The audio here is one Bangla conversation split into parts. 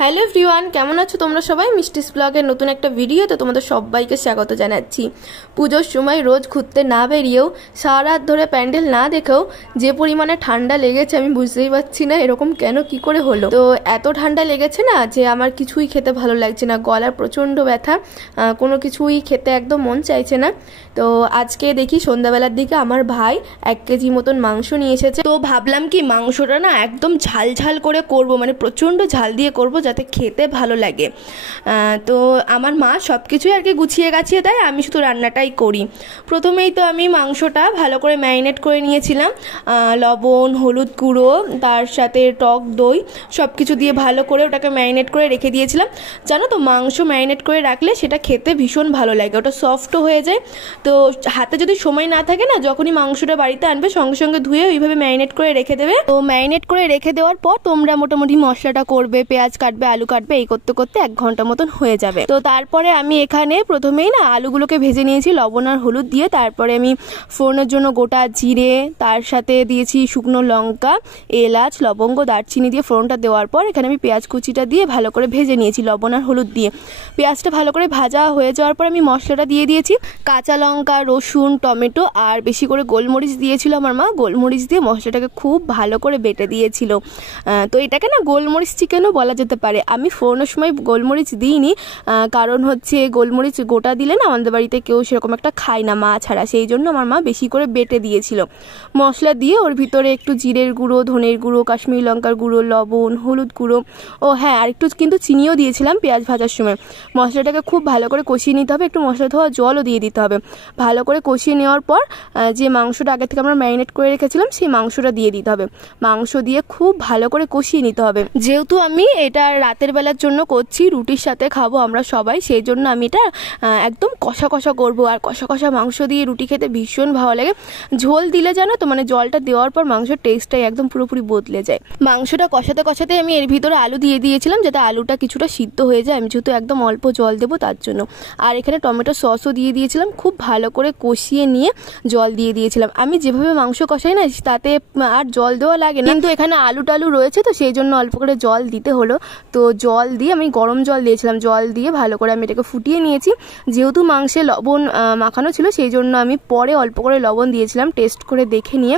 হ্যালো এভরিওয়ান, কেমন আছো তোমরা সবাই? মিষ্টিস ব্লগের নতুন একটা ভিডিওতে তোমাদের সবাইকে স্বাগত জানাচ্ছি। পুজোর সময় রোজ ঘুরতে না বেরিয়েও, সারা রাত ধরে প্যান্ডেল না দেখেও যে পরিমাণে ঠান্ডা লেগেছে আমি বুঝতেই পারছি না এরকম কেন কি করে হলো। তো এত ঠান্ডা লেগেছে না যে আমার কিছুই খেতে ভালো লাগছে না, গলার প্রচণ্ড ব্যথা, কোনো কিছুই খেতে একদম মন চাইছে না। তো আজকে দেখি সন্ধ্যাবেলার দিকে আমার ভাই 1 কেজি মতন মাংস নিয়ে এসেছে। তো ভাবলাম কি মাংসটা না একদম ঝাল ঝাল করে করব, মানে প্রচণ্ড ঝাল দিয়ে করব যাতে খেতে ভালো লাগে। তো আমার মা সব কিছুই আর কি গুছিয়ে গাছিয়ে দেয়, আমি শুধু রান্নাটাই করি। প্রথমেই তো আমি মাংসটা ভালো করে ম্যারিনেট করে নিয়েছিলাম, লবণ, হলুদ গুঁড়ো, তার সাথে টক দই সব কিছু দিয়ে ভালো করে ওটাকে ম্যারিনেট করে রেখে দিয়েছিলাম। জানো তো মাংস ম্যারিনেট করে রাখলে সেটা খেতে ভীষণ ভালো লাগে, ওটা সফটও হয়ে যায়। তো হাতে যদি সময় না থাকে না, যখনই মাংসটা বাড়িতে আনবে সঙ্গে সঙ্গে ধুয়ে ওইভাবে ম্যারিনেট করে রেখে দেবে। তো ম্যারিনেট করে রেখে দেওয়ার পর তোমরা মোটামুটি মশলাটা করবে, পেঁয়াজ কাটবে, আলু কাটবে, এই করতে করতে 1 ঘন্টা মতন হয়ে যাবে। তো তারপরে আমি এখানে প্রথমেই না আলুগুলোকে ভেজে নিয়েছি লবণ আর হলুদ দিয়ে। তারপরে আমি ফোড়নের জন্য গোটা জিরে, তার সাথে দিয়েছি শুকনো লঙ্কা, এলাচ, লবঙ্গ, দারচিনি দিয়ে ফোড়নটা দেওয়ার পর এখানে আমি পেঁয়াজ কুচিটা দিয়ে ভালো করে ভেজে নিয়েছি লবণ আর হলুদ দিয়ে। পেঁয়াজটা ভালো করে ভাজা হয়ে যাওয়ার পর আমি মশলাটা দিয়ে দিয়েছি, কাঁচা লঙ্কা, রসুন, টমেটো আর বেশি করে গোলমরিচ দিয়েছিল আমার মা। গোলমরিচ দিয়ে মশলাটাকে খুব ভালো করে বেটে দিয়েছিল। তো এটাকে না গোলমরিচ চিকেনও বলা যেতে পারে। আমি ফোড়নের সময় গোলমরিচ দিইনি, কারণ হচ্ছে গোলমরিচ গোটা দিলে না আমাদের বাড়িতে কেউ সেরকম একটা খায় না, মা ছাড়া, সেই জন্য আমার মা বেশি করে বেটে দিয়েছিল। মশলা দিয়ে ওর ভিতরে একটু জিরের গুঁড়ো, ধনের গুঁড়ো, কাশ্মীরি লঙ্কার গুঁড়ো, লবণ, হলুদ গুঁড়ো, ও হ্যাঁ আর একটু কিন্তু চিনিও দিয়েছিলাম পেঁয়াজ ভাজার সময়। মশলাটাকে খুব ভালো করে কষিয়ে নিতে হবে, একটু মশলা ধোয়া জলও দিয়ে দিতে হবে। ভালো করে কষিয়ে নেওয়ার পর যে মাংসটা আগে থেকে আমরা ম্যারিনেট করে রেখেছিলাম সেই মাংসটা দিয়ে দিতে হবে। মাংস দিয়ে খুব ভালো করে কষিয়ে নিতে হবে। যেহেতু আমি এটা রাতের বেলার জন্য করছি, রুটির সাথে খাবো আমরা সবাই, সেই জন্য আমি এটা একদম কষা কষা করবো। আর কষা কষা মাংস দিয়ে রুটি খেতে ভীষণ ভালো লাগে। ঝোল দিলে জানো তো মানে জলটা দেওয়ার পর মাংসের টেস্টটাই একদম পুরোপুরি বদলে যায়। মাংসটা কষাতে কষাতে আমি এর ভিতরে আলু দিয়ে দিয়েছিলাম যাতে আলুটা কিছুটা সিদ্ধ হয়ে যায়, আমি যেহেতু একদম অল্প জল দেবো তার জন্য। আর এখানে টমেটো সসও দিয়ে দিয়েছিলাম, খুব ভালো করে কষিয়ে নিয়ে জল দিয়ে দিয়েছিলাম। আমি যেভাবে মাংস কষাই না তাতে আর জল দেওয়া লাগে না, কিন্তু এখানে আলু টালু রয়েছে তো সেই জন্য অল্প করে জল দিতে হলো। তো জল দিয়ে আমি গরম জল দিয়েছিলাম, জল দিয়ে ভালো করে আমি এটাকে ফুটিয়ে নিয়েছি। যেহেতু মাংসে লবণ মাখানো ছিল সেই জন্য আমি পরে অল্প করে লবণ দিয়েছিলাম, টেস্ট করে দেখে নিয়ে।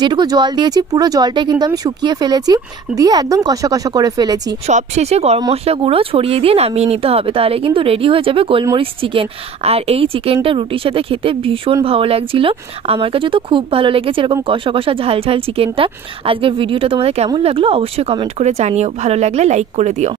যেটুকু জল দিয়েছি পুরো জলটাই কিন্তু আমি শুকিয়ে ফেলেছি, দিয়ে একদম কষা কষা করে ফেলেছি। সব শেষে গরম মশলা গুঁড়ো ছড়িয়ে দিয়ে নামিয়ে নিতে হবে, তাহলে কিন্তু রেডি হয়ে যাবে গোলমরিচ চিকেন। আর এই চিকেনটা রুটির সাথে খেতে ভীষণ ভালো লাগছিল, আমার কাছে তো খুব ভালো লেগেছে এরকম কষা কষা ঝাল ঝাল চিকেনটা। আজকের ভিডিওটা তোমাদের কেমন লাগলো অবশ্যই কমেন্ট করে জানিও, ভালো লাগলে লাইক করে দিও।